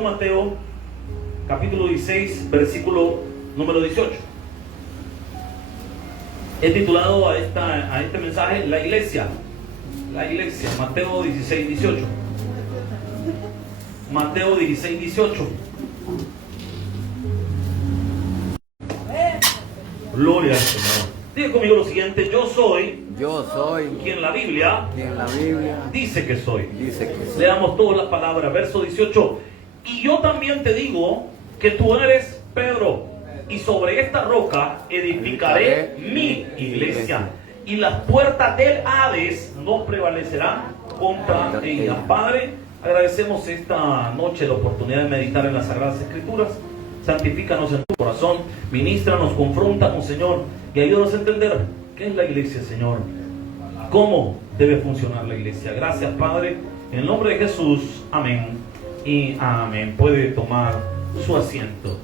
Mateo capítulo 16 versículo número 18. He titulado a este mensaje La iglesia, Mateo 16, 18. Mateo 16, 18. Gloria al Señor. Diga conmigo lo siguiente: yo soy quien la Biblia dice que soy. Leamos todas las palabras. Verso 18. Y yo también te digo que tú eres Pedro, y sobre esta roca edificaré mi iglesia, y las puertas del Hades no prevalecerán contra ella. Padre, agradecemos esta noche la oportunidad de meditar en las Sagradas Escrituras. Santifícanos en tu corazón, ministranos, confróntanos, Señor, y ayúdanos a entender qué es la iglesia, Señor, cómo debe funcionar la iglesia. Gracias, Padre, en el nombre de Jesús, amén y amén. Puede tomar su asiento.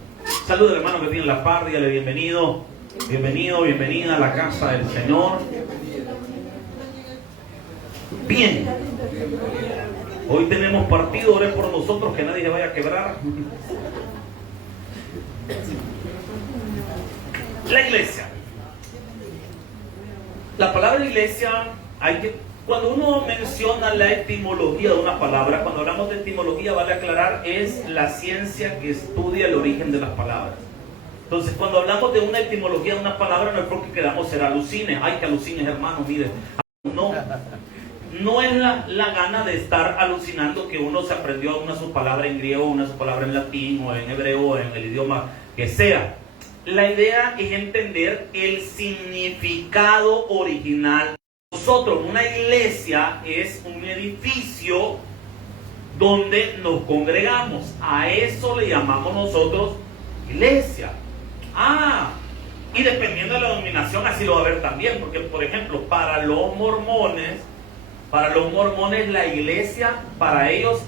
Saludos al hermano que tiene la par, dígale bienvenido, bienvenida a la casa del Señor. Bien, hoy tenemos partido, oren por nosotros, que nadie se vaya a quebrar. La iglesia. La palabra iglesia, cuando uno menciona la etimología de una palabra, cuando hablamos de etimología, vale aclarar, es la ciencia que estudia el origen de las palabras. Entonces, cuando hablamos de una etimología de una palabra, no es porque queramos ser alucines. Ay, que alucines, hermano, mire. No es la gana de estar alucinando que uno se aprendió una su palabra en griego, una su palabra en latín, o en hebreo, o en el idioma que sea. La idea es entender el significado original. Nosotros, una iglesia es un edificio donde nos congregamos. A eso le llamamos nosotros iglesia. Y dependiendo de la denominación, así lo va a ver también. Porque, por ejemplo, para los mormones la iglesia, para ellos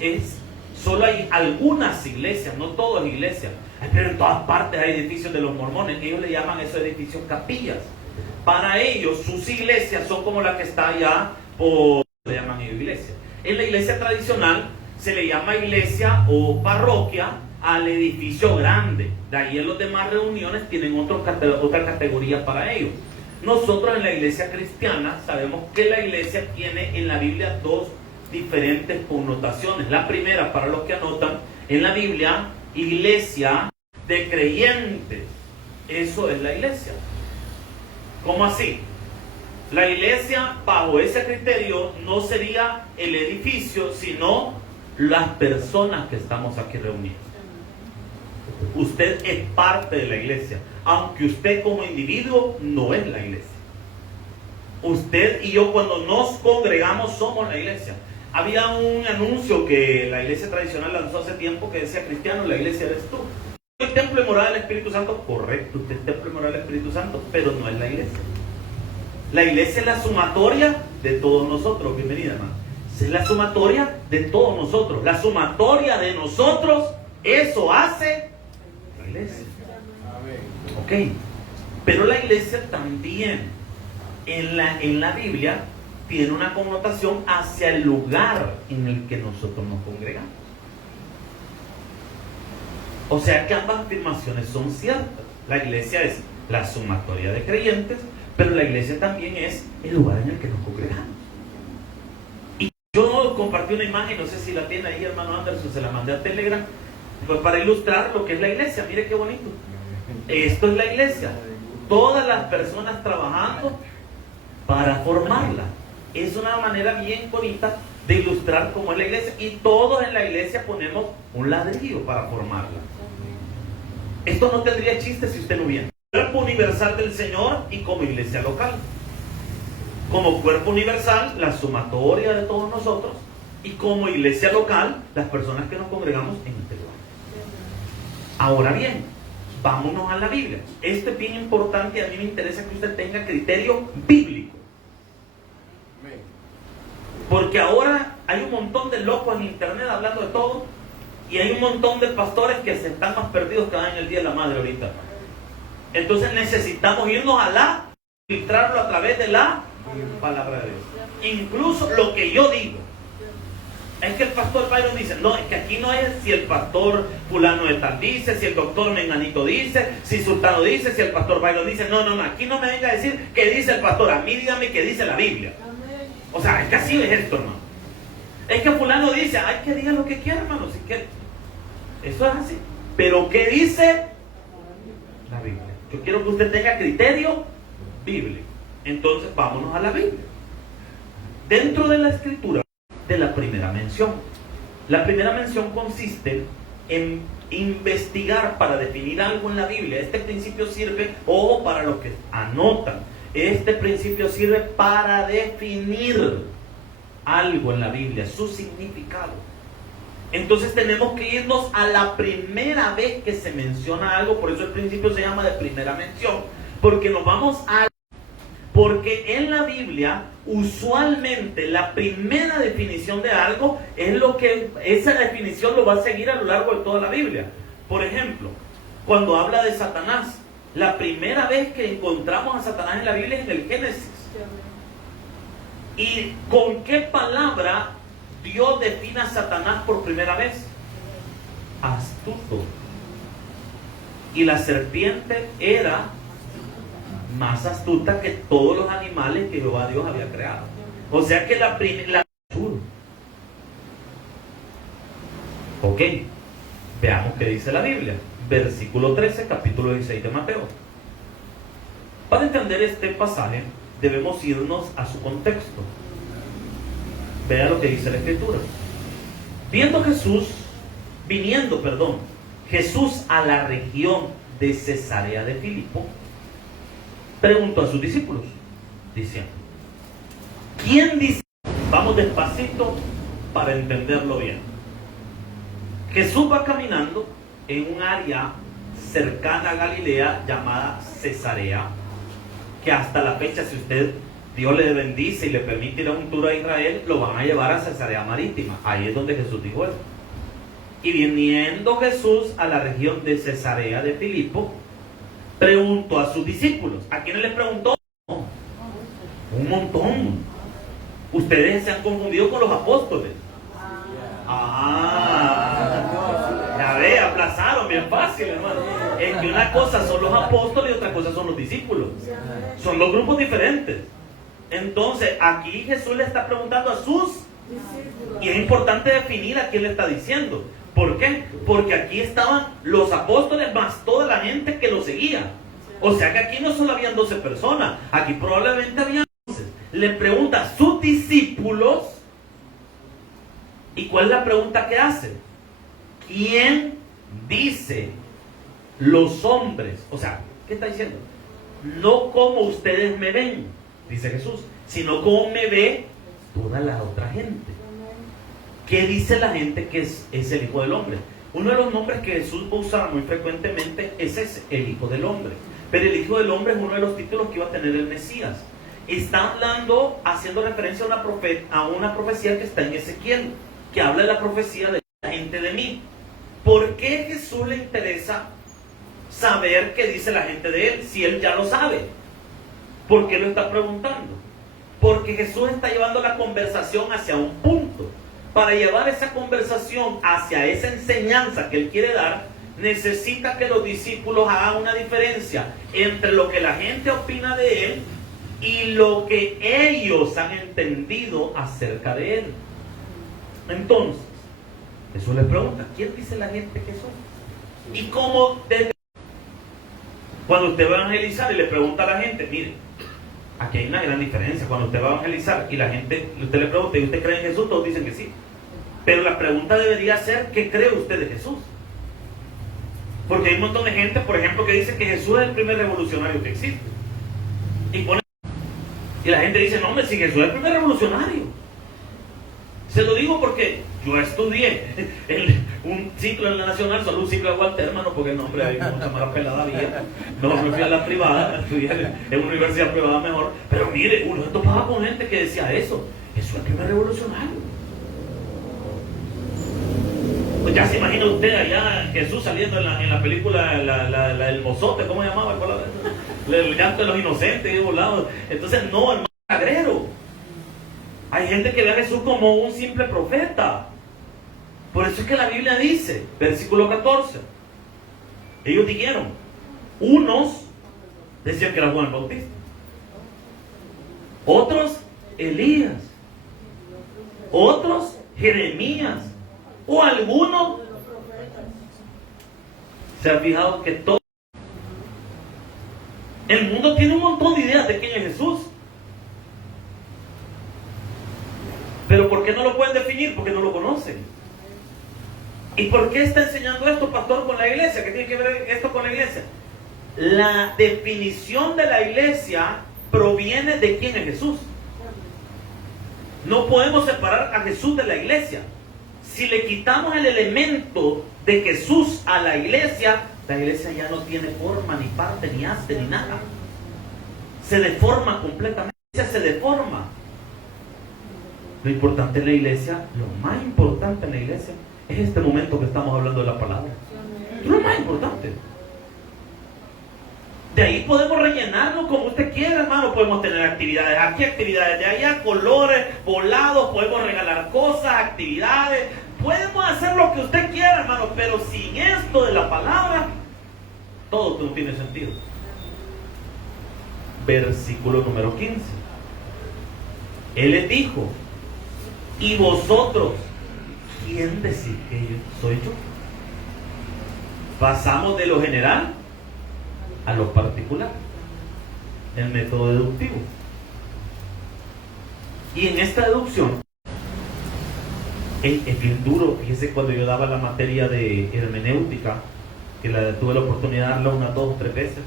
solo hay algunas iglesias, no todas iglesias. Pero en todas partes hay edificios de los mormones. Ellos le llaman esos edificios capillas. Para ellos, sus iglesias son como la que está allá, le llaman iglesia. En la iglesia tradicional se le llama iglesia o parroquia al edificio grande. De ahí en las demás reuniones tienen otra categoría para ellos. Nosotros en la iglesia cristiana sabemos que la iglesia tiene en la Biblia dos diferentes connotaciones. La primera, para los que anotan, en la Biblia, iglesia de creyentes. Eso es la iglesia. ¿Cómo así? La iglesia, bajo ese criterio, no sería el edificio, sino las personas que estamos aquí reunidos. Usted es parte de la iglesia, aunque usted como individuo no es la iglesia. Usted y yo, cuando nos congregamos, somos la iglesia. Había un anuncio que la iglesia tradicional lanzó hace tiempo que decía: cristiano, la iglesia eres tú. El templo y morada del Espíritu Santo. Correcto, usted es templo y morada del Espíritu Santo, pero no es la iglesia. La iglesia es la sumatoria de todos nosotros. Bienvenida, hermano. Es la sumatoria de todos nosotros. La sumatoria de nosotros, eso hace la iglesia. Ok. Pero la iglesia también en la Biblia tiene una connotación hacia el lugar en el que nosotros nos congregamos. O sea que ambas afirmaciones son ciertas. La iglesia es la sumatoria de creyentes, pero la iglesia también es el lugar en el que nos congregamos. Y yo compartí una imagen, no sé si la tiene ahí, hermano Anderson, se la mandé a Telegram, pues para ilustrar lo que es la iglesia. Mire qué bonito. Esto es la iglesia. Todas las personas trabajando para formarla. Es una manera bien bonita de ilustrar cómo es la iglesia. Y todos en la iglesia ponemos un ladrillo para formarla. Esto no tendría chiste si usted no viene. Cuerpo universal del Señor y como iglesia local. Como cuerpo universal, la sumatoria de todos nosotros. Y como iglesia local, las personas que nos congregamos en este lugar. Ahora bien, vámonos a la Biblia. Esto es bien importante y a mí me interesa que usted tenga criterio bíblico. Porque ahora hay un montón de locos en internet hablando de todo. Y hay un montón de pastores que se están más perdidos que van en el Día de la Madre ahorita. Entonces necesitamos irnos filtrarlo a través de la palabra de Dios. Incluso lo que yo digo. Es que el pastor Byron dice, no, es que aquí no es si el pastor fulano de tal dice, si el doctor Menganito dice, si Sultano dice, si el pastor Byron dice, no, aquí no me venga a decir qué dice el pastor, a mí dígame qué dice la Biblia. O sea, es que así es esto, hermano. Es que fulano dice, ay, que diga lo que quiera, hermano, si quiere. Eso es así. Pero ¿qué dice la Biblia? Yo quiero que usted tenga criterio bíblico. Entonces, vámonos a la Biblia. Dentro de la escritura, de la primera mención. La primera mención consiste en investigar para definir algo en la Biblia. Este principio sirve, o para los que anotan, este principio sirve para definir algo en la Biblia, su significado. Entonces tenemos que irnos a la primera vez que se menciona algo, por eso el principio se llama de primera mención, porque nos vamos a... Porque en la Biblia, usualmente, la primera definición de algo es lo que esa definición lo va a seguir a lo largo de toda la Biblia. Por ejemplo, cuando habla de Satanás, la primera vez que encontramos a Satanás en la Biblia es en el Génesis. ¿Y con qué palabra Dios define a Satanás por primera vez? Astuto. Y la serpiente era más astuta que todos los animales que Jehová Dios había creado. O sea que la primera... Ok, veamos qué dice la Biblia. Versículo 13, capítulo 16 de Mateo. Para entender este pasaje, debemos irnos a su contexto. Vea lo que dice la Escritura. Viniendo Jesús a la región de Cesarea de Filipo, preguntó a sus discípulos, diciendo, ¿quién dice? Vamos despacito para entenderlo bien. Jesús va caminando en un área cercana a Galilea llamada Cesarea, que hasta la fecha, si Dios le bendice y le permite ir a un tour a Israel, lo van a llevar a Cesarea Marítima. Ahí es donde Jesús dijo eso. Y viniendo Jesús a la región de Cesarea de Filipo, preguntó a sus discípulos. ¿A quiénes les preguntó? Un montón. Ustedes se han confundido con los apóstoles. Ya ve, aplazaron bien fácil, hermano. Es que una cosa son los apóstoles y otra cosa son los discípulos. Son dos grupos diferentes. Entonces, aquí Jesús le está preguntando a sus discípulos. Y es importante definir a quién le está diciendo. ¿Por qué? Porque aquí estaban los apóstoles más toda la gente que lo seguía. O sea que aquí no solo habían 12 personas, aquí probablemente habían 12. Le pregunta a sus discípulos, ¿y cuál es la pregunta que hace? ¿Quién dice los hombres? O sea, ¿qué está diciendo? No como ustedes me ven, dice Jesús, sino como me ve toda la otra gente. ¿Qué dice la gente que es el Hijo del Hombre? Uno de los nombres que Jesús va a usar muy frecuentemente es ese, el Hijo del Hombre. Pero el Hijo del Hombre es uno de los títulos que iba a tener el Mesías. Está hablando, haciendo referencia a una profecía que está en Ezequiel, que habla de la profecía de la gente de mí. ¿Por qué a Jesús le interesa saber qué dice la gente de él si él ya lo sabe? ¿Por qué lo está preguntando? Porque Jesús está llevando la conversación hacia un punto. Para llevar esa conversación hacia esa enseñanza que él quiere dar, necesita que los discípulos hagan una diferencia entre lo que la gente opina de él y lo que ellos han entendido acerca de él. Entonces, Jesús les pregunta, ¿quién dice la gente que son? Y cómo cuando usted va a evangelizar y le pregunta a la gente, mire, aquí hay una gran diferencia. Cuando usted va a evangelizar y la gente, usted le pregunta, ¿y usted cree en Jesús? Todos dicen que sí. Pero la pregunta debería ser, ¿qué cree usted de Jesús? Porque hay un montón de gente, por ejemplo, que dice que Jesús es el primer revolucionario que existe. Y la gente dice, no, hombre, si Jesús es el primer revolucionario. Se lo digo porque yo estudié un ciclo en la Nacional, solo un ciclo de Walter, hermano, porque no, hombre, hay mucha mala pelada había. No, me fui a la privada, estudié en una universidad privada mejor. Pero mire, uno se topaba con gente que decía eso. Jesús es el primer revolucionario. Pues ya se imagina usted allá Jesús saliendo en la película El Mozote, ¿cómo se llamaba? El llanto de los inocentes y de volados. Entonces, no, hermano, agrero. Hay gente que ve a Jesús como un simple profeta. Por eso es que la Biblia dice, versículo 14, ellos dijeron, unos decían que era Juan el Bautista, otros Elías, otros Jeremías, o algunos. ¿Se ha fijado que todo el mundo tiene un montón de ideas de quién es Jesús? Pero ¿por qué no lo pueden definir? Porque no lo conocen. ¿Y por qué está enseñando esto, pastor, con la iglesia? ¿Qué tiene que ver esto con la iglesia? La definición de la iglesia proviene de quién es Jesús. No podemos separar a Jesús de la iglesia. Si le quitamos el elemento de Jesús a la iglesia ya no tiene forma, ni parte, ni hace, ni nada. Se deforma completamente, se deforma. Lo importante en la iglesia, lo más importante en la iglesia, es este momento que estamos hablando de la palabra. Es lo más importante. De ahí podemos rellenarlo como usted quiera, hermano. Podemos tener actividades aquí, actividades de allá, colores, volados, podemos regalar cosas, actividades. Podemos hacer lo que usted quiera, hermano, pero sin esto de la palabra, todo no tiene sentido. Versículo número 15. Él les dijo, ¿y vosotros quién decís que yo soy yo? Pasamos de lo general a lo particular, el método deductivo. Y en esta deducción es bien duro. Fíjese, cuando yo daba la materia de hermenéutica, que tuve la oportunidad de darla unas 2 o 3 veces,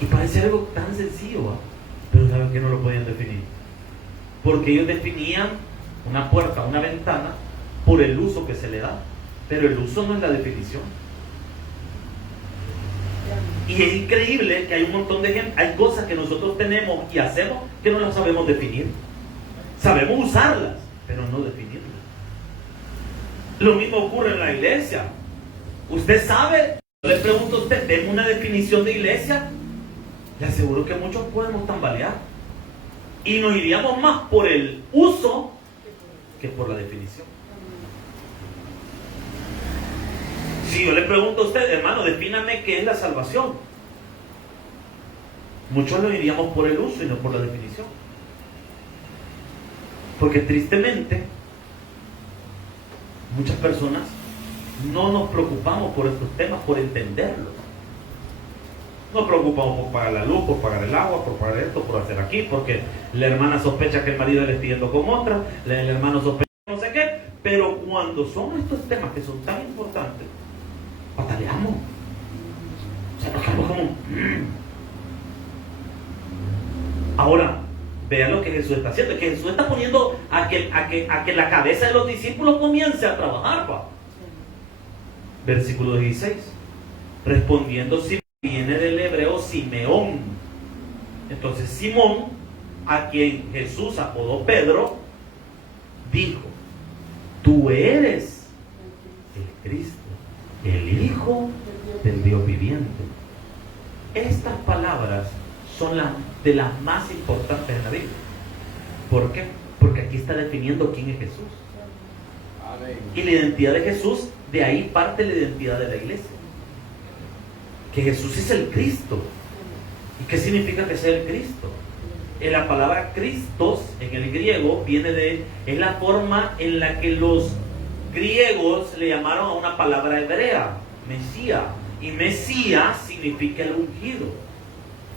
y parece algo tan sencillo, ¿va? Pero saben que no lo podían definir, porque ellos definían una puerta, una ventana, por el uso que se le da, pero el uso no es la definición. Y es increíble que hay un montón de gente, hay cosas que nosotros tenemos y hacemos que no las sabemos definir. Sabemos usarlas, pero no definirlas. Lo mismo ocurre en la iglesia. Usted sabe, le pregunto a usted, ¿tengo una definición de iglesia? Le aseguro que muchos podemos tambalear. Y nos iríamos más por el uso que por la definición. Si yo le pregunto a usted, hermano, defíname qué es la salvación, muchos lo iríamos por el uso y no por la definición. Porque tristemente, muchas personas no nos preocupamos por estos temas, por entenderlos. Nos preocupamos por pagar la luz, por pagar el agua, por pagar esto, por hacer aquí, porque la hermana sospecha que el marido le está yendo con otra, el hermano sospecha no sé qué. Pero cuando son estos temas que son tan importantes, bataleamos. O sea, nos quedamos como... Ahora, vean lo que Jesús está haciendo. Que Jesús está poniendo a que la cabeza de los discípulos comience a trabajar, ¿va? Versículo 16. Respondiendo, Simón, viene del hebreo Simeón. Entonces Simón, a quien Jesús apodó Pedro, dijo, tú eres el Cristo, el Hijo del Dios viviente. Estas palabras son de las más importantes en la Biblia. ¿Por qué? Porque aquí está definiendo quién es Jesús. Y la identidad de Jesús, de ahí parte la identidad de la iglesia. Que Jesús es el Cristo. ¿Y qué significa que sea el Cristo? La palabra Cristos en el griego es la forma en la que los griegos le llamaron a una palabra hebrea, Mesías. Y Mesías significa el ungido.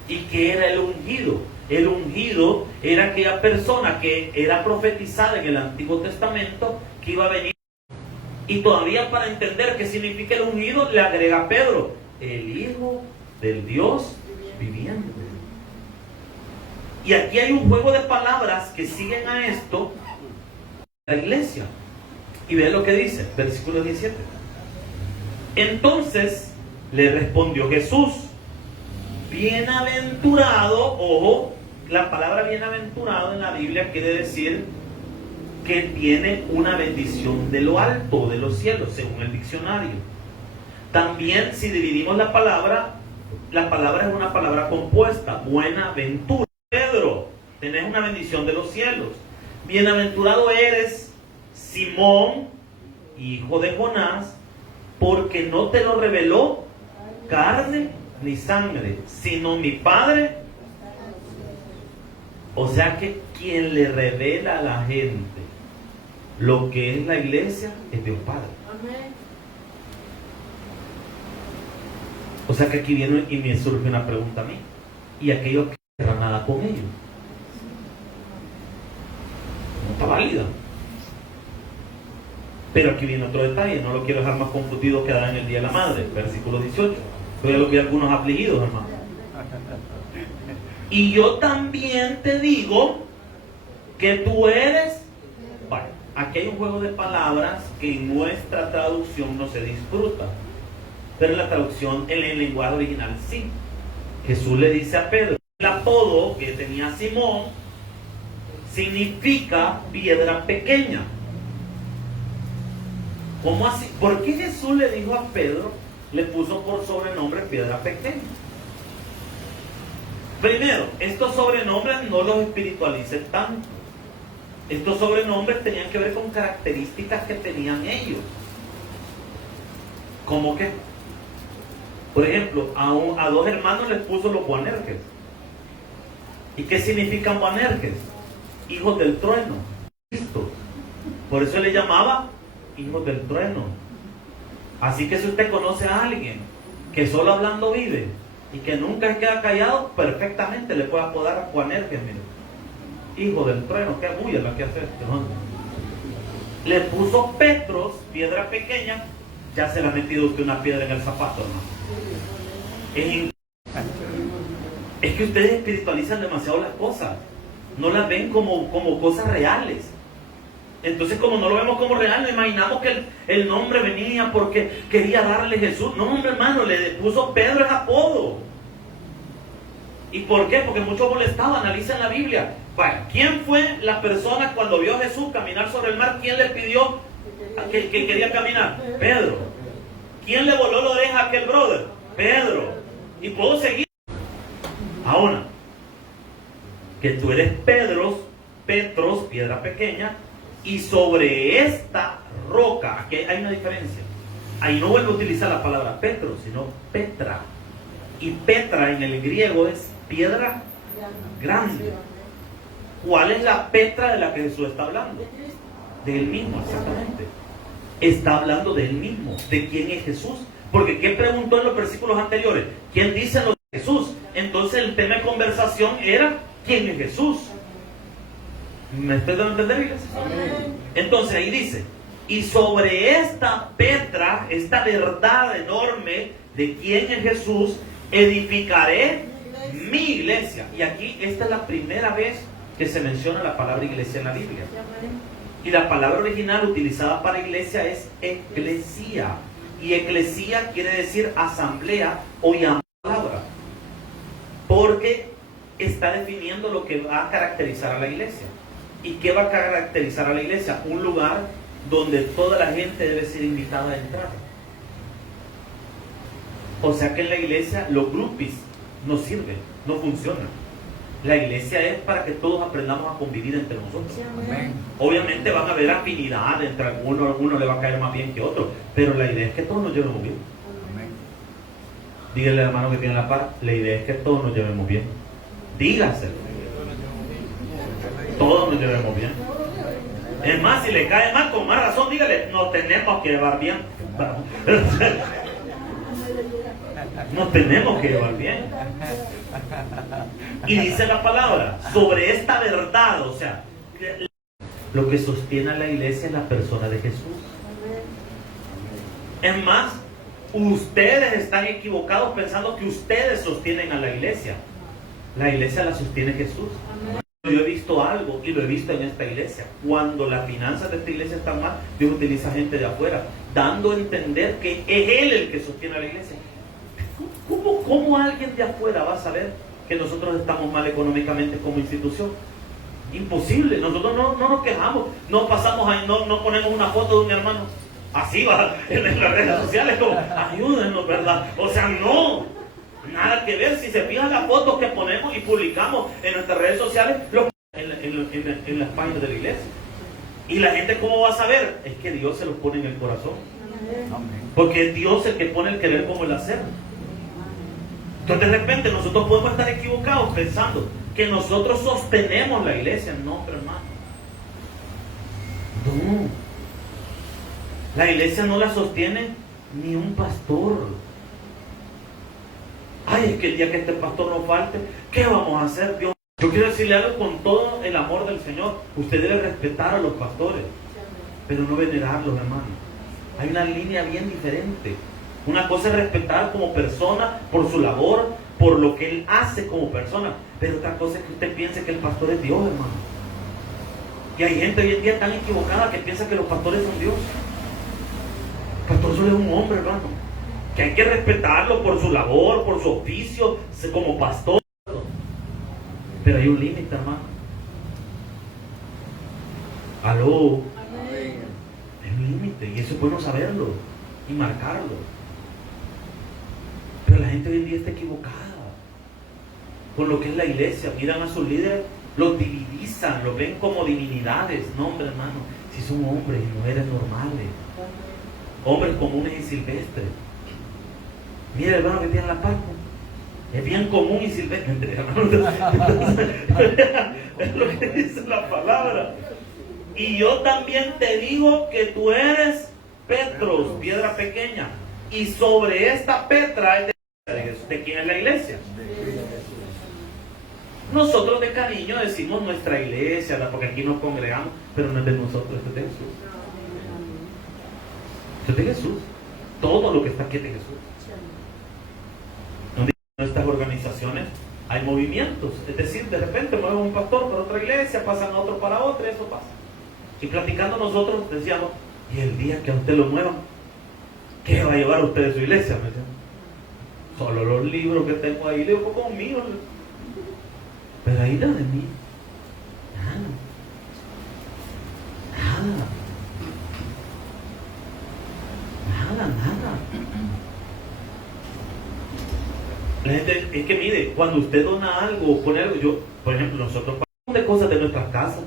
¿Y qué era el ungido? El ungido era aquella persona que era profetizada en el Antiguo Testamento, que iba a venir. Y todavía, para entender qué significa el ungido, le agrega Pedro, el Hijo del Dios viviente. Y aquí hay un juego de palabras que siguen a esto, la iglesia. Y vean lo que dice, versículo 17. Entonces le respondió Jesús, bienaventurado, ojo, la palabra bienaventurado en la Biblia quiere decir que tiene una bendición de lo alto, de los cielos, según el diccionario. También, si dividimos la palabra, La palabra es una palabra compuesta, buenaventura. Pedro, tenés una bendición de los cielos. Bienaventurado eres, Simón, hijo de Jonás, porque no te lo reveló carne ni sangre, sino mi Padre. O sea que quien le revela a la gente lo que es la iglesia es Dios Padre. O sea que aquí viene y me surge una pregunta a mí. ¿Y aquellos que no hicieron nada con ellos? No está válida. Pero aquí viene otro detalle, no lo quiero dejar más confundido que en el Día de la Madre, versículo 18. Yo ya lo vi algunos afligidos, hermano. Y yo también te digo que tú eres... Bueno, aquí hay un juego de palabras que en nuestra traducción no se disfruta, pero en la traducción, en el lenguaje original sí. Jesús le dice a Pedro, el apodo que tenía Simón significa piedra pequeña. ¿Cómo así? ¿Por qué Jesús le dijo a Pedro, le puso por sobrenombre piedra pequeña? Primero, estos sobrenombres no los espiritualicen tanto. Estos sobrenombres tenían que ver con características que tenían ellos. ¿Cómo qué? Por ejemplo, a dos hermanos les puso los Boanerges. ¿Y qué significan Boanerges? Hijos del trueno. Cristo. Por eso le llamaba hijos del trueno. Así que si usted conoce a alguien que solo hablando vive y que nunca se queda callado, perfectamente le puede apodar a Boanerges, mire. Hijo del trueno, qué bulla la que hace este, ¿no? Le puso Petros, piedra pequeña. Ya se le ha metido usted una piedra en el zapato, ¿no? Es que ustedes espiritualizan demasiado las cosas. No las ven como cosas reales. Entonces, como no lo vemos como real, nos imaginamos que el nombre venía porque quería darle Jesús. No, hombre, hermano, le puso Pedro es apodo. ¿Y por qué? Porque muchos molestaban. Analicen la Biblia. Bueno, ¿quién fue la persona cuando vio a Jesús caminar sobre el mar? ¿Quién le pidió que quería caminar? Pedro. ¿Quién le voló la oreja a aquel brother? Pedro. Y puedo seguir. Ahora, que tú eres Petros, piedra pequeña, y sobre esta roca, aquí hay una diferencia. Ahí no vuelvo a utilizar la palabra Petro, sino Petra. Y Petra en el griego es piedra grande. ¿Cuál es la Petra de la que Jesús está hablando? De él mismo, exactamente. Está hablando de él mismo, de quién es Jesús. Porque ¿qué preguntó en los versículos anteriores? ¿Quién dice lo de Jesús? Entonces el tema de conversación era ¿quién es Jesús? ¿Me estoy dando a entender, iglesia? Entonces ahí dice, y sobre esta Petra, esta verdad enorme de quién es Jesús, edificaré mi iglesia. Y aquí esta es la primera vez que se menciona la palabra iglesia en la Biblia. Y la palabra original utilizada para iglesia es eclesía. Y eclesía quiere decir asamblea o llamada palabra. Porque está definiendo lo que va a caracterizar a la iglesia. ¿Y qué va a caracterizar a la iglesia? Un lugar donde toda la gente debe ser invitada a entrar. O sea que en la iglesia los grupis no sirven, no funcionan. La iglesia es para que todos aprendamos a convivir entre nosotros. Amén. Obviamente van a haber afinidad entre alguno le va a caer más bien que otro, pero la idea es que todos nos llevemos bien. Amén. Dígale al hermano que tiene la par, la idea es que todos nos llevemos bien. Dígaselo. Todos nos llevemos bien. Es más, si le cae mal, con más razón, dígale, nos tenemos que llevar bien. Nos tenemos que llevar bien. Y dice la palabra, sobre esta verdad, o sea, lo que sostiene a la iglesia es la persona de Jesús. Es más, ustedes están equivocados pensando que ustedes sostienen a la iglesia. La iglesia la sostiene Jesús. Yo he visto algo y lo he visto en esta iglesia. Cuando las finanzas de esta iglesia están mal, Dios utiliza gente de afuera, dando a entender que es Él el que sostiene a la iglesia. ¿Cómo alguien de afuera va a saber que nosotros estamos mal económicamente como institución? Imposible. Nosotros no nos quejamos, no pasamos ahí, no ponemos una foto de un hermano así va en las redes sociales como ayúdenos, ¿verdad? O sea, no. Nada que ver. Si se fijan las fotos que ponemos y publicamos en nuestras redes sociales, en las páginas de la iglesia. Y la gente, ¿cómo va a saber? Es que Dios se los pone en el corazón. Porque es Dios el que pone el querer como el hacer. Entonces de repente nosotros podemos estar equivocados pensando que nosotros sostenemos la iglesia. No, pero hermano. No. La iglesia no la sostiene ni un pastor. Ay, es que el día que este pastor no falte, ¿qué vamos a hacer, Dios? Yo quiero decirle algo con todo el amor del Señor. Usted debe respetar a los pastores, pero no venerarlos, hermano. Hay una línea bien diferente. Una cosa es respetar como persona por su labor, por lo que él hace como persona. Pero otra cosa es que usted piense que el pastor es Dios, hermano. Y hay gente hoy en día tan equivocada que piensa que los pastores son Dios. El pastor solo es un hombre, hermano, que hay que respetarlo por su labor, por su oficio como pastor. Pero hay un límite, hermano. Aló. Hay un límite, y eso es bueno saberlo y marcarlo. Pero la gente hoy en día está equivocada con lo que es la iglesia. Miran a sus líderes, los divinizan, los ven como divinidades. No, hombre, hermano, si son hombres y mujeres normales, hombres comunes y silvestres. Mira, hermano, que tiene la paz. Es bien común y silvestre, hermano. Es lo que dice la palabra. Y yo también te digo que tú eres Petros, piedra pequeña, y sobre esta Petra es ¿de quién es la iglesia? Nosotros de cariño decimos nuestra iglesia, porque aquí nos congregamos, pero no es de nosotros, es de Jesús. Es de Jesús. Todo lo que está aquí es de Jesús. En estas organizaciones hay movimientos, es decir, de repente mueven un pastor para otra iglesia, pasan a otro para otra, y eso pasa. Y platicando nosotros decíamos, y el día que a usted lo muevan, ¿qué va a llevar usted de su iglesia? Me decían, solo los libros que tengo ahí, le digo, conmigo. Pero ahí nada de mí. Nada. La gente, es que mire, cuando usted dona algo o pone algo, yo, por ejemplo, nosotros pagamos de cosas de nuestras casas.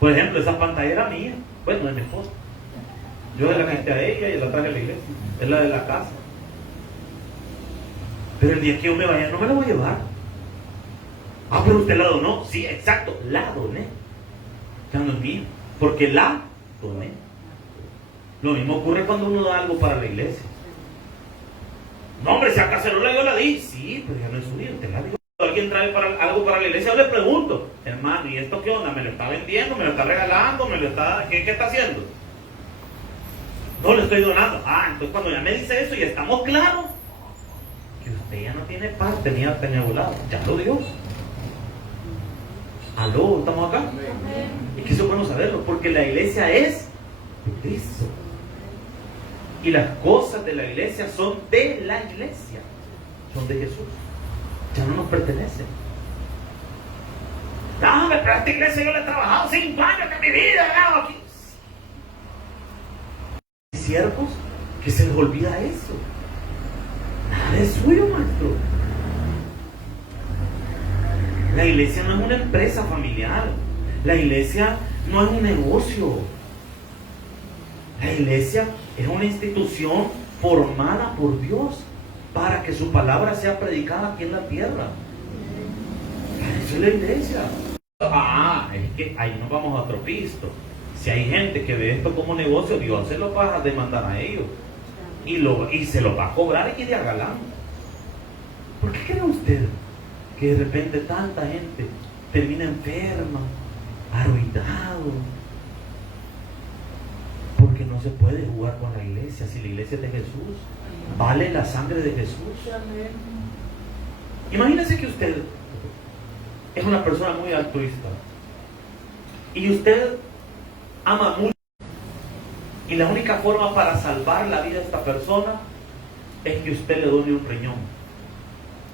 Por ejemplo, esa pantalla era mía, bueno, es mi esposa. Yo la quité a ella y la traje a la iglesia. Es la de la casa. Pero el día que yo me vaya, no me la voy a llevar. Ah, pero usted la donó. Sí, exacto, la doné. Ya no es mía, porque la doné. Lo mismo ocurre cuando uno da algo para la iglesia. No, hombre, si a Cacerola yo la di. Sí, pero ya no es suyo, te la dio. Alguien trae algo para la iglesia, yo le pregunto, hermano, ¿y esto qué onda? ¿Me lo está vendiendo? ¿Me lo está regalando? ¿Qué está haciendo? No, le estoy donando. Ah, entonces cuando ya me dice eso y estamos claros que usted ya no tiene parte ni arte ni abulado, ya lo dio. Aló, ¿estamos acá? Y que eso es bueno saberlo, porque la iglesia es de Cristo. Y las cosas de la iglesia son de la iglesia, son de Jesús. Ya no nos pertenecen. No, pero a esta iglesia yo le he trabajado 5 años de mi vida, ¿no? Aquí. Siervos que se les olvida eso. Nada es suyo, maestro. La iglesia no es una empresa familiar. La iglesia no es un negocio. La iglesia es una institución formada por Dios para que su palabra sea predicada aquí en la tierra. Eso es la iglesia. Ah, es que ahí nos vamos a otro pisto. Si hay gente que ve esto como negocio, Dios se lo va a demandar a ellos. Y se lo va a cobrar y de agalán. ¿Por qué cree usted que de repente tanta gente termina enferma, arruinado? Porque no se puede jugar con la iglesia. Si la iglesia es de Jesús, vale la sangre de Jesús. Imagínese que usted es una persona muy altruista y usted ama mucho, y la única forma para salvar la vida de esta persona es que usted le done un riñón.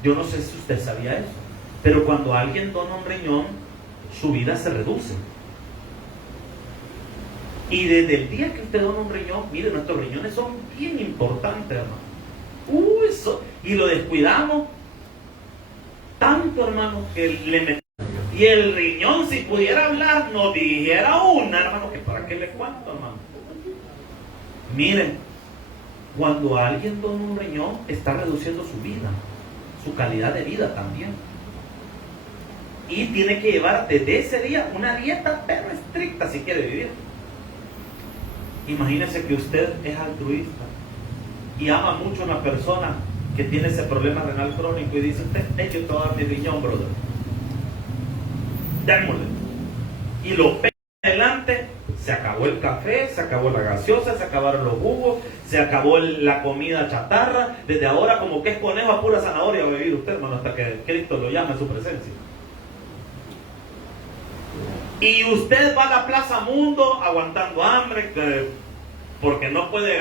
Yo no sé si usted sabía eso, pero cuando alguien dona un riñón, su vida se reduce. Y desde el día que usted dona un riñón, mire, nuestros riñones son bien importantes, hermano. y lo descuidamos tanto, hermano, que le metemos. Y el riñón, si pudiera hablar, nos dijera una, hermano, que para qué le cuento, hermano. Miren, cuando alguien dona un riñón, está reduciendo su vida, su calidad de vida también. Y tiene que llevar desde ese día una dieta pero estricta si quiere vivir. Imagínese que usted es altruista y ama mucho a una persona que tiene ese problema renal crónico y dice: usted, yo te voy a dar mi riñón, brother. Démosle. Y lo pega adelante. Se acabó el café, se acabó la gaseosa, se acabaron los jugos, se acabó la comida chatarra. Desde ahora, como que es conejo a pura zanahoria va a vivir usted, hermano, hasta que Cristo lo llame a su presencia. Y usted va a la Plaza Mundo aguantando hambre, porque no puede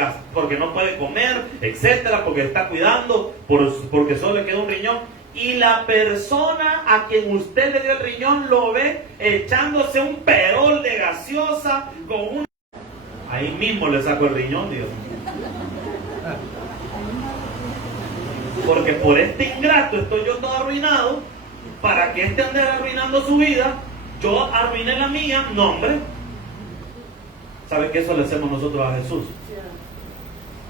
comer, etcétera, porque está cuidando, porque solo le queda un riñón. Y la persona a quien usted le dio el riñón lo ve echándose un perol de gaseosa con un... Ahí mismo le saco el riñón, Dios. Porque por este ingrato estoy yo todo arruinado. Para que este ande arruinando su vida, yo arruiné la mía. No, hombre. ¿Sabe que eso le hacemos nosotros a Jesús?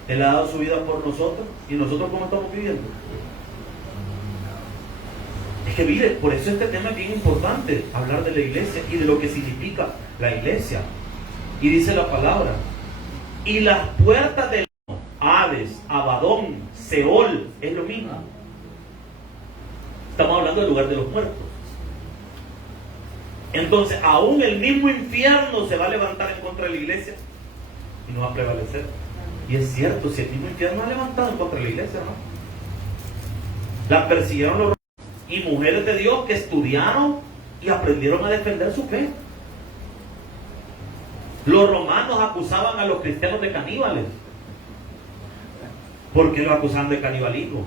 Él ha dado su vida por nosotros. ¿Y nosotros cómo estamos viviendo? Es que mire, por eso este tema es bien importante, hablar de la iglesia y de lo que significa la iglesia. Y dice la palabra: y las puertas del Hades, Abadón, Seol, es lo mismo. Estamos hablando del lugar de los muertos. Entonces, aún el mismo infierno se va a levantar en contra de la iglesia y no va a prevalecer. Y es cierto, si el mismo infierno ha levantado en contra de la iglesia, ¿no? La persiguieron los y mujeres de Dios que estudiaron y aprendieron a defender su fe. Los romanos acusaban a los cristianos de caníbales. ¿Por qué lo acusaban de canibalismo?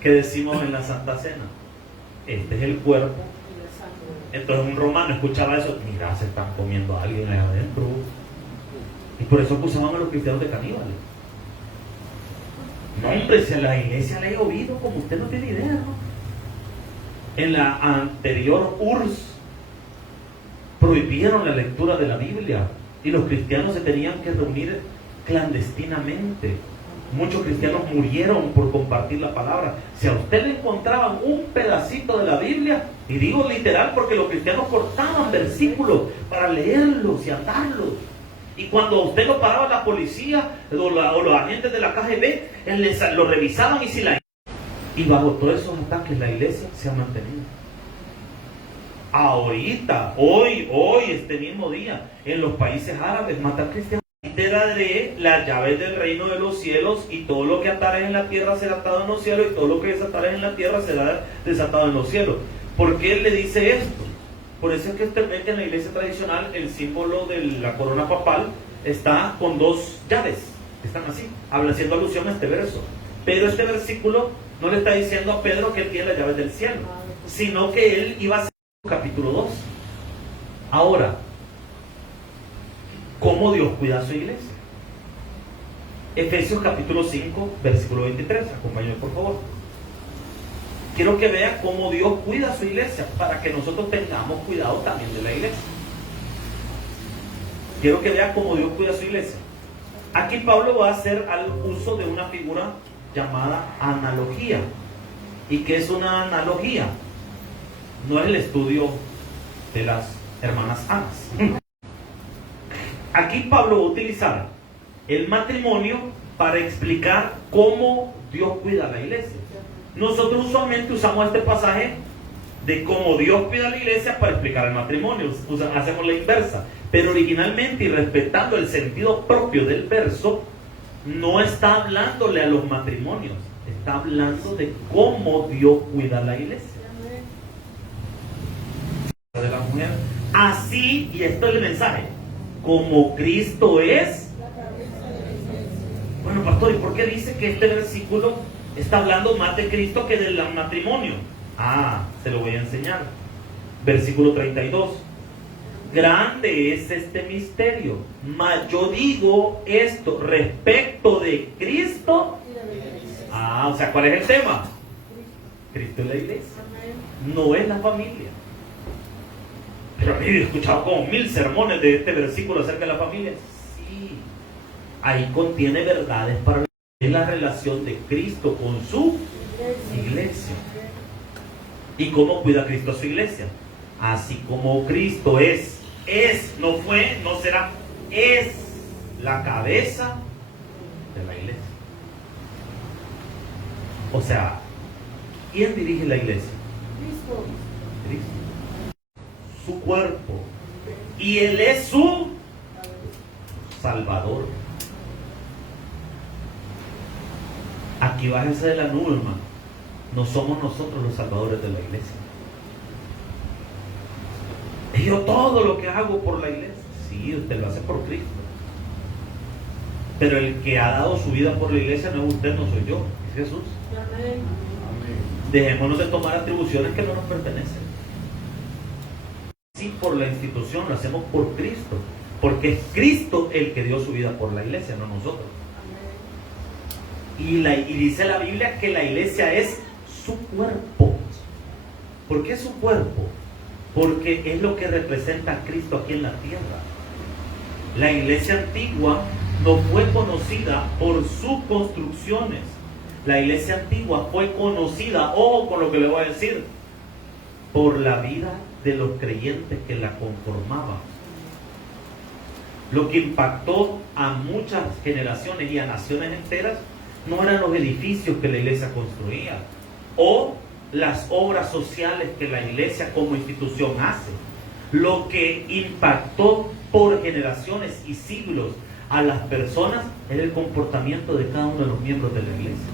¿Qué decimos en la Santa Cena? Este es el cuerpo. Entonces un romano escuchaba eso: mira, se están comiendo a alguien allá adentro. Y por eso acusaban a los cristianos de caníbales. No, hombre, si a la iglesia le ha llovido como usted no tiene idea, ¿no? En la anterior URSS prohibieron la lectura de la Biblia y los cristianos se tenían que reunir clandestinamente. Muchos cristianos murieron por compartir la palabra. Si a usted le encontraban un pedacito de la Biblia, y digo literal porque los cristianos cortaban versículos para leerlos y andarlos. Y cuando a usted lo paraba la policía o los agentes de la KGB, lo revisaban y si la... Y bajo todos esos ataques la iglesia se ha mantenido. Ahorita, hoy, este mismo día, en los países árabes matan cristianos. Y te daré las llaves del reino de los cielos, y todo lo que atares en la tierra será atado en los cielos, y todo lo que desatares en la tierra será desatado en los cielos. ¿Por qué él le dice esto? Por eso es que usted ve que en la iglesia tradicional el símbolo de la corona papal está con dos llaves, están así, haciendo alusión a este verso. Pero este versículo no le está diciendo a Pedro que él tiene las llaves del cielo, sino que él iba a hacer capítulo 2. Ahora, ¿cómo Dios cuida a su iglesia? Efesios capítulo 5, versículo 23, acompáñame por favor. Quiero que vea cómo Dios cuida a su iglesia, para que nosotros tengamos cuidado también de la iglesia. Quiero que vea cómo Dios cuida a su iglesia. Aquí Pablo va a hacer uso de una figura llamada analogía. ¿Y qué es una analogía? No es el estudio de las hermanas Anas. Aquí Pablo va a utilizar el matrimonio para explicar cómo Dios cuida a la iglesia. Nosotros usualmente usamos este pasaje de cómo Dios cuida a la iglesia para explicar el matrimonio. Hacemos la inversa. Pero originalmente, y respetando el sentido propio del verso, no está hablándole a los matrimonios, está hablando de cómo Dios cuida a la iglesia. De la mujer. Así, y esto es el mensaje, como Cristo es. Bueno, pastor, ¿y por qué dice que este versículo está hablando más de Cristo que del matrimonio? Se lo voy a enseñar. Versículo 32. Grande es este misterio, mas yo digo esto respecto de Cristo O sea, ¿cuál es el tema? Cristo es la iglesia, no es la familia. Pero he escuchado como 1000 sermones de este versículo acerca de la familia. Sí, ahí contiene verdades para la relación de Cristo con su iglesia. ¿Y cómo cuida Cristo a su iglesia? Así como Cristo es, no fue, no será, es la cabeza de la iglesia. O sea, ¿quién dirige la iglesia? Cristo. Su cuerpo. Y Él es su Salvador. Aquí bájese de la nube, hermano. No somos nosotros los salvadores de la iglesia. Y yo todo lo que hago por la iglesia. Sí, usted lo hace por Cristo. Pero el que ha dado su vida por la iglesia no es usted, no soy yo, es Jesús. Amén. Dejémonos de tomar atribuciones que no nos pertenecen. Sí, por la institución, lo hacemos por Cristo. Porque es Cristo el que dio su vida por la iglesia, no nosotros. Y dice la Biblia que la iglesia es su cuerpo. ¿Por qué es su cuerpo? Porque es lo que representa a Cristo aquí en la tierra. La iglesia antigua no fue conocida por sus construcciones. La iglesia antigua fue conocida, ojo con lo que le voy a decir, por la vida de los creyentes que la conformaban. Lo que impactó a muchas generaciones y a naciones enteras no eran los edificios que la iglesia construía o las obras sociales que la iglesia como institución hace. Lo que impactó por generaciones y siglos a las personas era el comportamiento de cada uno de los miembros de la iglesia.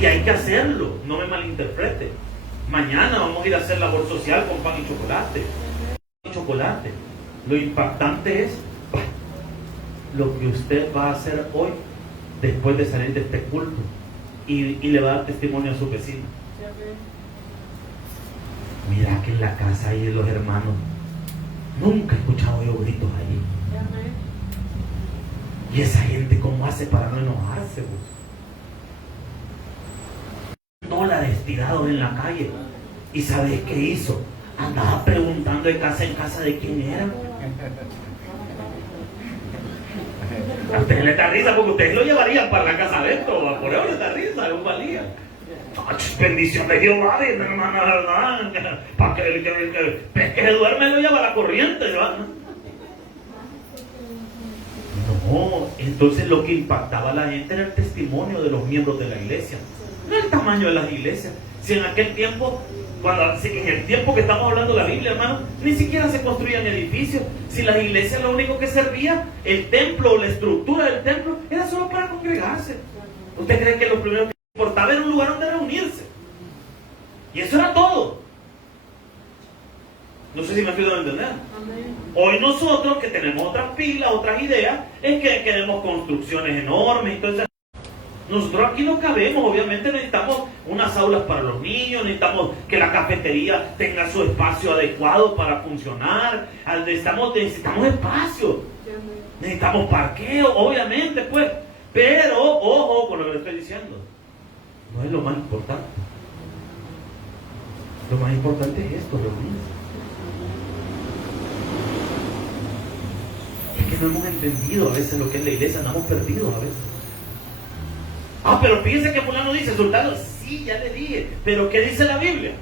Y hay que hacerlo, no me malinterprete. Mañana vamos a ir a hacer labor social con pan y chocolate. Lo impactante es lo que usted va a hacer hoy después de salir de este culto y le va a dar testimonio a su vecino. Mira que en la casa ahí de los hermanos nunca he escuchado yo gritos allí. Y esa gente cómo hace para no enojarse, vos. $1 tirados en la calle. ¿Y sabes qué hizo? Andaba preguntando de casa en casa de quién era. A usted le da risa porque ustedes lo llevarían para la casa de esto. Por eso le da risa, no valía. Bendición de Jehová, para que el que se duerme lo lleva a la corriente. No, entonces lo que impactaba a la gente era el testimonio de los miembros de la iglesia, no el tamaño de las iglesias. Si en aquel tiempo, en el tiempo que estamos hablando de la Biblia, hermano, ni siquiera se construían edificios. Si las iglesias lo único que servía, el templo o la estructura del templo, era solo para congregarse. ¿Usted cree que lo primero que importaba era un lugar donde reunirse? Y eso era todo. No sé si me estoy dando a entender. Amén. Hoy nosotros, que tenemos otras pilas, otras ideas, es que queremos construcciones enormes. Entonces, nosotros aquí no cabemos. Obviamente necesitamos unas aulas para los niños, necesitamos que la cafetería tenga su espacio adecuado para funcionar. Necesitamos espacio. Necesitamos parqueo, obviamente, pues. Pero, ojo con lo que le estoy diciendo. No es lo más importante. Lo más importante es esto, reunirse. Es que no hemos entendido a veces lo que es la iglesia, no hemos perdido a veces. Pero fíjense que fulano dice, sultano, sí, ya le dije, pero ¿qué dice la Biblia?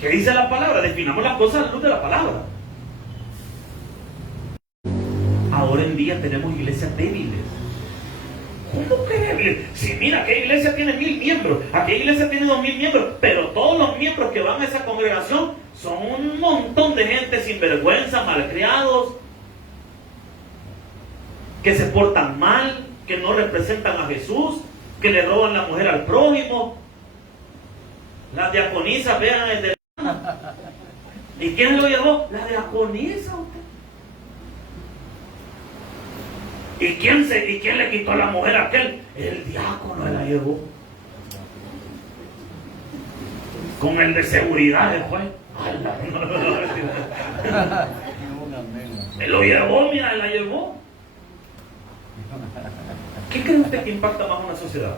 ¿Qué dice la palabra? Definamos las cosas a la luz de la palabra. Ahora en día tenemos iglesias débiles. ¿Cómo que débiles? Si mira, ¿qué iglesia tiene 1000 miembros? ¿A qué iglesia tiene 2000 miembros? Pero todos los miembros que van a esa congregación son un montón de gente sinvergüenza, malcriados, que se portan mal, que no representan a Jesús, que le roban la mujer al prójimo. Las diaconisas, vean el de... ¿Y quién lo llevó? La diaconisa. ¿Y quién le quitó a la mujer a aquel? El diácono la llevó. Con el de seguridad después. Me lo llevó, mira, la llevó. ¿Qué cree usted que impacta más una sociedad?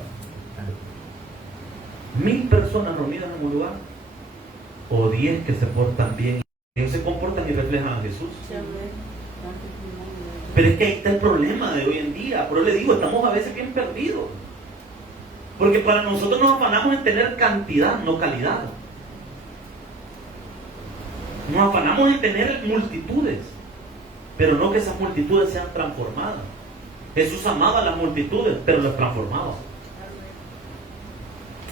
1000 personas reunidas en un lugar o 10 que se portan bien, que se comportan y reflejan a Jesús. Pero es que ahí está el problema de hoy en día. Pero le digo, estamos a veces bien perdidos, porque para nosotros nos afanamos en tener cantidad, no calidad. Nos afanamos en tener multitudes, pero no que esas multitudes sean transformadas. Jesús amaba a las multitudes, pero las transformaba.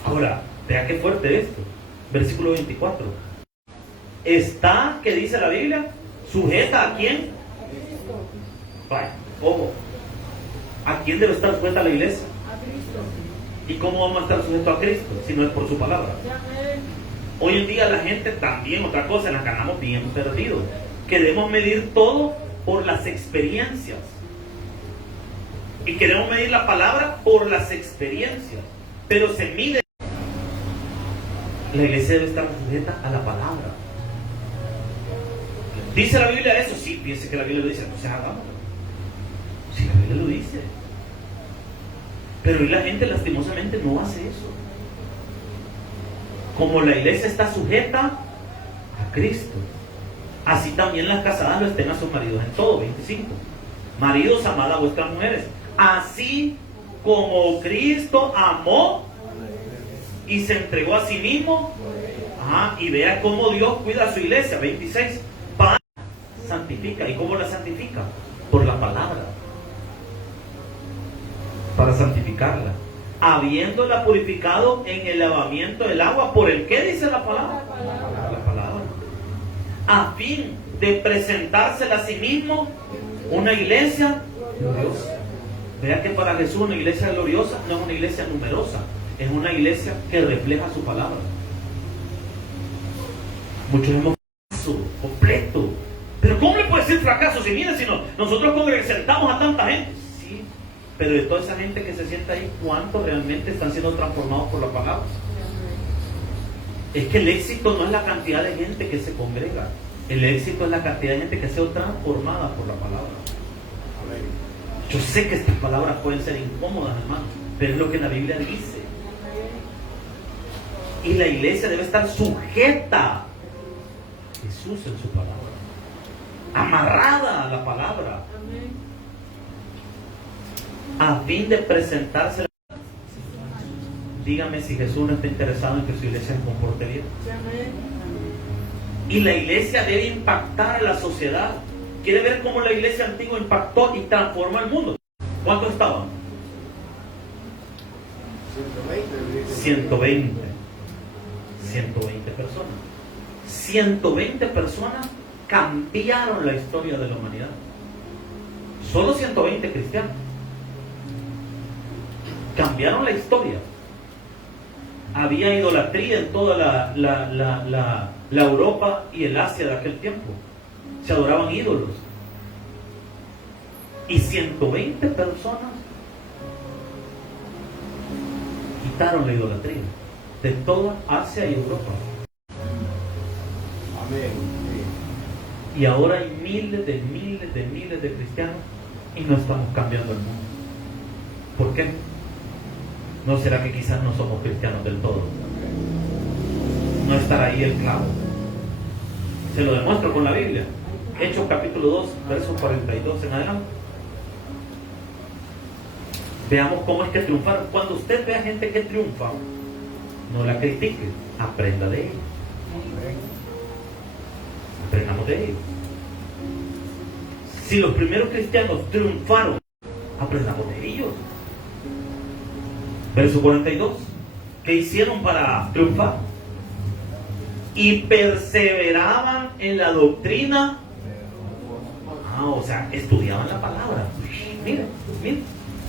Ahora, vea qué fuerte esto. Versículo 24. Está, ¿qué dice la Biblia? ¿Sujeta a quién? Vaya, ojo. ¿A quién debe estar sujeta la iglesia? A Cristo. ¿Y cómo vamos a estar sujetos a Cristo si no es por su palabra? Hoy en día la gente también, otra cosa, la ganamos bien perdidos. Queremos medir todo por las experiencias. Y queremos medir la palabra por las experiencias. Pero se mide. La iglesia debe estar sujeta a la palabra. ¿Dice la Biblia eso? Sí, piense que la Biblia lo dice. Entonces hagámoslo. Si la Biblia lo dice. Pero hoy la gente lastimosamente no hace eso. Como la iglesia está sujeta a Cristo, así también las casadas lo estén a sus maridos en todo. 25. Maridos, amad a vuestras mujeres, así como Cristo amó y se entregó a sí mismo. Y vea cómo Dios cuida a su iglesia. 26. Santifica. ¿Y cómo la santifica? Por la palabra. Para santificarla, habiéndola purificado en el lavamiento del agua. ¿Por el qué dice la palabra? La palabra. A fin de presentársela a sí mismo una iglesia gloriosa. Vea que para Jesús una iglesia gloriosa no es una iglesia numerosa, es una iglesia que refleja su palabra. Muchos hemos fracaso completo. Pero ¿cómo le puede decir fracaso? Si miren, si no, nosotros sentamos a tanta gente. Sí, pero de toda esa gente que se sienta ahí, ¿cuántos realmente están siendo transformados por la palabra? Es que el éxito no es la cantidad de gente que se congrega. El éxito es la cantidad de gente que ha sido transformada por la palabra. Yo sé que estas palabras pueden ser incómodas, hermanos, pero es lo que la Biblia dice. Y la iglesia debe estar sujeta a Jesús en su palabra, amarrada a la palabra, a fin de presentarse. Dígame si Jesús no está interesado en que su iglesia se comporte bien. Y la iglesia debe impactar a la sociedad. ¿Quiere ver cómo la iglesia antigua impactó y transformó el mundo? ¿Cuántos estaban? 120 personas. 120 personas cambiaron la historia de la humanidad. Solo 120 cristianos cambiaron la historia. Había idolatría en toda la Europa y el Asia de aquel tiempo. Se adoraban ídolos. Y 120 personas quitaron la idolatría de toda Asia y Europa. Amén. Y ahora hay miles de cristianos y no estamos cambiando el mundo. ¿Por qué? ¿No será que quizás no somos cristianos del todo? No estará ahí el clavo. Se lo demuestro con la Biblia. Hechos capítulo 2, versos 42 en adelante. Veamos cómo es que triunfaron. Cuando usted vea gente que triunfa, no la critique, aprenda de ellos. Aprendamos de ellos. Si los primeros cristianos triunfaron, aprendamos de ellos. Verso 42. ¿Qué hicieron para triunfar? Y perseveraban en la doctrina. O sea, estudiaban la palabra. Miren.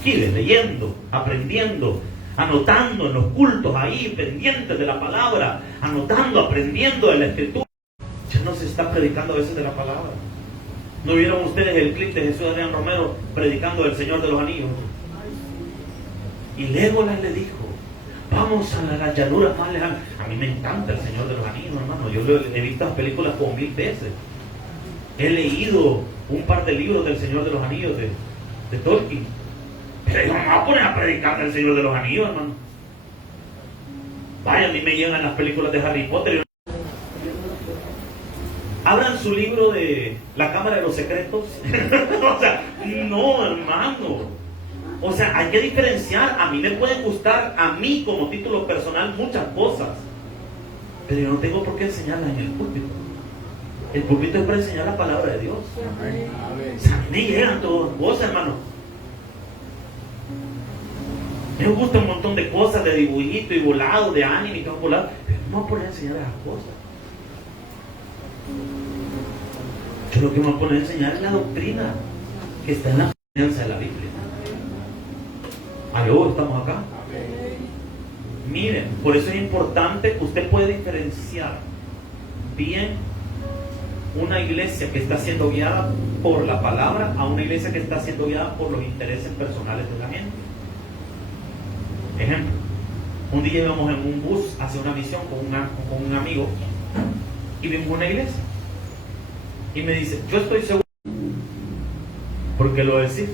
Sigue leyendo, aprendiendo, anotando en los cultos ahí, pendientes de la palabra, anotando, aprendiendo de la escritura. Ya no se está predicando a veces de la palabra. ¿No vieron ustedes el clip de Jesús Adrián Romero predicando del Señor de los Anillos? Y Legolas le dijo: vamos a las llanuras más lejanas. A mí me encanta el Señor de los Anillos, hermano. Yo he visto las películas como 1000 veces. He leído un par de libros del Señor de los Anillos de Tolkien. Pero ellos no me van a poner a predicar del Señor de los Anillos, hermano. Vaya, a mí me llegan las películas de Harry Potter. Abran su libro de La Cámara de los Secretos. O sea, no, hermano. O sea, hay que diferenciar. A mí me pueden gustar, a mí como título personal, muchas cosas. Pero yo no tengo por qué enseñarlas en el púlpito. El púlpito es para enseñar la palabra de Dios. O sea, a mí me llegan todas las cosas, hermano. Me gusta un montón de cosas, de dibujito y volado, de anime y todo volado. Pero no voy a poner a enseñar esas cosas. Yo lo que me voy a poner a enseñar es la doctrina que está en la enseñanza de la Biblia. Aló, estamos acá. Miren, por eso es importante que usted pueda diferenciar bien una iglesia que está siendo guiada por la palabra a una iglesia que está siendo guiada por los intereses personales de la gente. Ejemplo, un día íbamos en un bus hacia una misión con un amigo y vimos una iglesia y me dice, yo estoy seguro, porque lo decís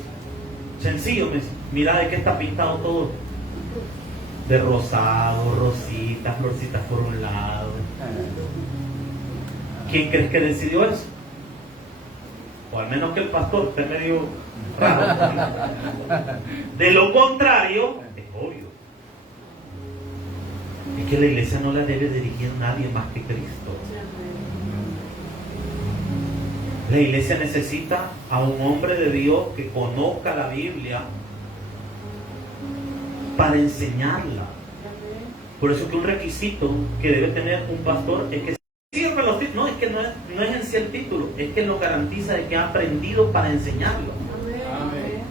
sencillo, me dice, mira de qué está pintado todo, de rosado, rositas, florcitas por un lado. ¿Quién crees que decidió eso? O al menos que el pastor esté medio raro. De lo contrario, es obvio, es que la iglesia no la debe dirigir nadie más que Cristo. La iglesia necesita a un hombre de Dios que conozca la Biblia para enseñarla. Por eso que un requisito que debe tener un pastor es que sirve los títulos. No, es que no es en sí el título, es que lo garantiza de que ha aprendido para enseñarlo. Amén.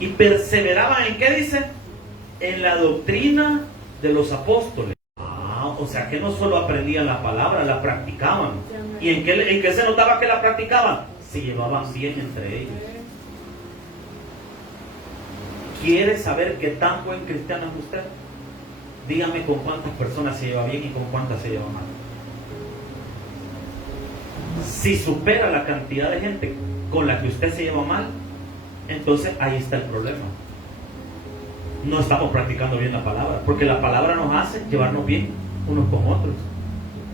Y perseveraban en ¿qué dice? En la doctrina de los apóstoles. O sea que no solo aprendían la palabra, la practicaban. ¿Y en qué se notaba que la practicaban? Se llevaban bien entre ellos. ¿Quiere saber qué tan buen cristiano es usted? Dígame con cuántas personas se lleva bien y con cuántas se lleva mal. Si supera la cantidad de gente con la que usted se lleva mal, entonces ahí está el problema. No estamos practicando bien la palabra, porque la palabra nos hace llevarnos bien unos con otros.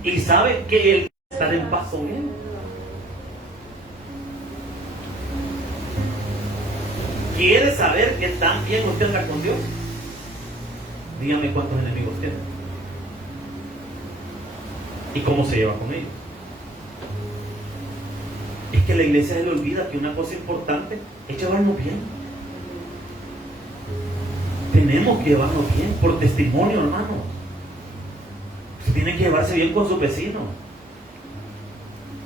Y sabe que el estar en paz con él. ¿Quiere saber que tan bien usted anda con Dios? Dígame cuántos enemigos tiene y cómo se lleva con ellos. Es que a la iglesia se le olvida que una cosa importante es llevarnos bien. Tenemos que llevarnos bien por testimonio, hermano. Se tiene que llevarse bien con su vecino.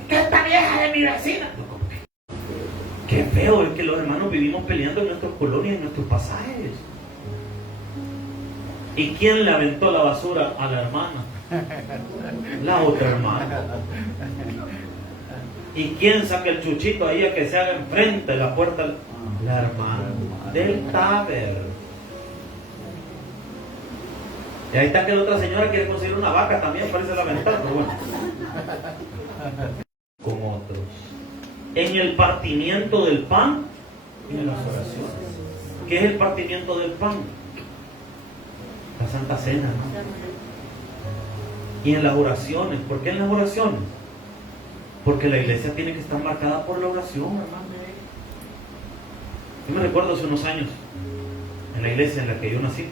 ¿Qué esta vieja de mi vecina? Qué feo es que los hermanos vivimos peleando en nuestras colonias, en nuestros pasajes. ¿Y quién le aventó la basura a la hermana? La otra hermana. ¿Y quién saca el chuchito ahí a que se haga enfrente de la puerta? La hermana del taber. Y ahí está que la otra señora quiere conseguir una vaca también, parece la ventana, pero bueno. Con otros. En el partimiento del pan y en las oraciones. ¿Qué es el partimiento del pan? La Santa Cena, ¿no? Y en las oraciones. ¿Por qué en las oraciones? Porque la iglesia tiene que estar marcada por la oración, hermano. Yo me recuerdo hace unos años, en la iglesia en la que yo nací,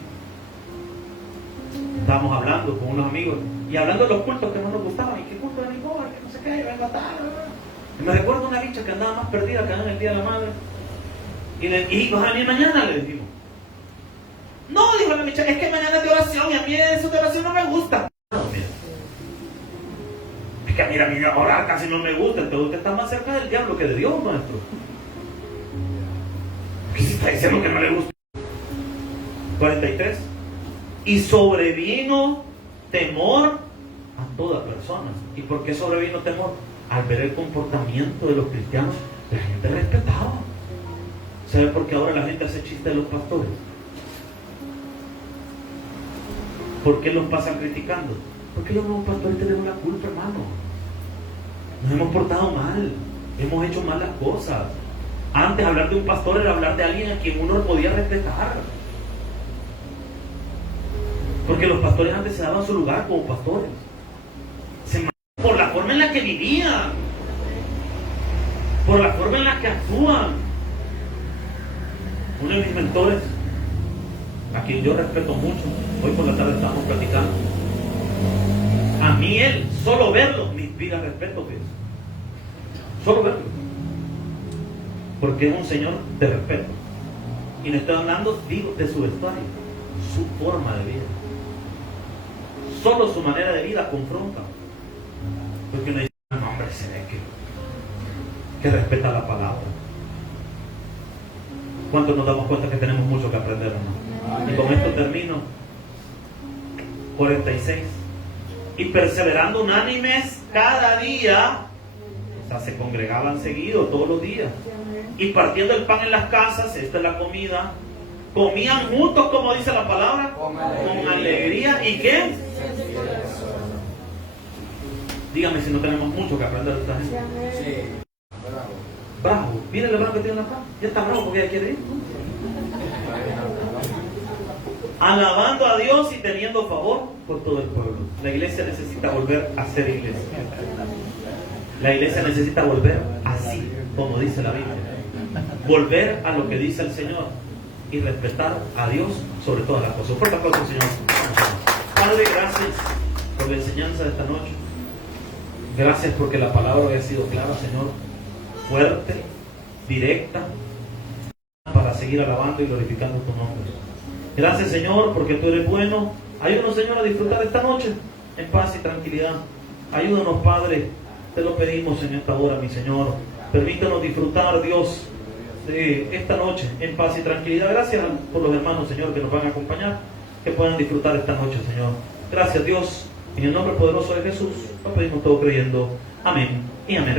estábamos hablando con unos amigos y hablando de los cultos que no nos gustaban. ¿Y qué culto de mi pobre? Que no sé qué, venga tal. Y me recuerdo una bicha que andaba más perdida que en el día de la madre. Y vas a venir mañana, le dijimos. No, dijo la bicha, es que mañana es de oración y a mí eso de oración no me gusta. No, mira. Es que mira, a mí orar casi no me gusta. Entonces usted está más cerca del diablo que de Dios, maestro. ¿Qué se está diciendo que no le gusta? 43. Y sobrevino temor a toda persona. ¿Y por qué sobrevino temor? Al ver el comportamiento de los cristianos, la gente respetaba. ¿Sabe por qué ahora la gente hace chiste de los pastores? ¿Por qué los pasan criticando? Porque los nuevos pastores tenemos la culpa, hermano. Nos hemos portado mal, hemos hecho mal las cosas. Antes hablar de un pastor era hablar de alguien a quien uno podía respetar. Porque los pastores antes se daban su lugar como pastores. Por la forma en la que vivían, por la forma en la que actúan. Uno de mis mentores, a quien yo respeto mucho, hoy por la tarde estábamos platicando. A mí él, solo verlo, me inspira respeto, pues. Solo verlo. Porque es un señor de respeto. Y le estoy hablando, digo, de su vestuario, su forma de vida. Solo su manera de vida confronta. Porque uno dice, no, hombre, se ve que respeta la palabra. ¿Cuántos nos damos cuenta que tenemos mucho que aprender, hermano? Y con esto termino. 46. Y perseverando unánimes cada día, o sea, se congregaban seguido todos los días. Y partiendo el pan en las casas, esta es la comida, comían juntos, como dice la palabra, con alegría. ¿Y qué? Dígame si no tenemos mucho que aprender de esta gente. Sí. Bravo. Mire el bravo que tiene acá. Ya está bravo porque ya quiere ir. Alabando a Dios y teniendo favor por todo el pueblo. La iglesia necesita volver a ser iglesia. La iglesia necesita volver así, como dice la Biblia. Volver a lo que dice el Señor y respetar a Dios sobre todas las cosas. Un fuerte aplauso, Señor. Padre, gracias por la enseñanza de esta noche. Gracias porque la palabra había sido clara, Señor, fuerte, directa, para seguir alabando y glorificando tu nombre. Gracias, Señor, porque tú eres bueno. Ayúdanos, Señor, a disfrutar esta noche en paz y tranquilidad. Ayúdanos, Padre, te lo pedimos en esta hora, mi Señor. Permítanos disfrutar, Dios, de esta noche en paz y tranquilidad. Gracias por los hermanos, Señor, que nos van a acompañar, que puedan disfrutar esta noche, Señor. Gracias, Dios. En el nombre poderoso de Jesús, lo pedimos todo creyendo. Amén y amén.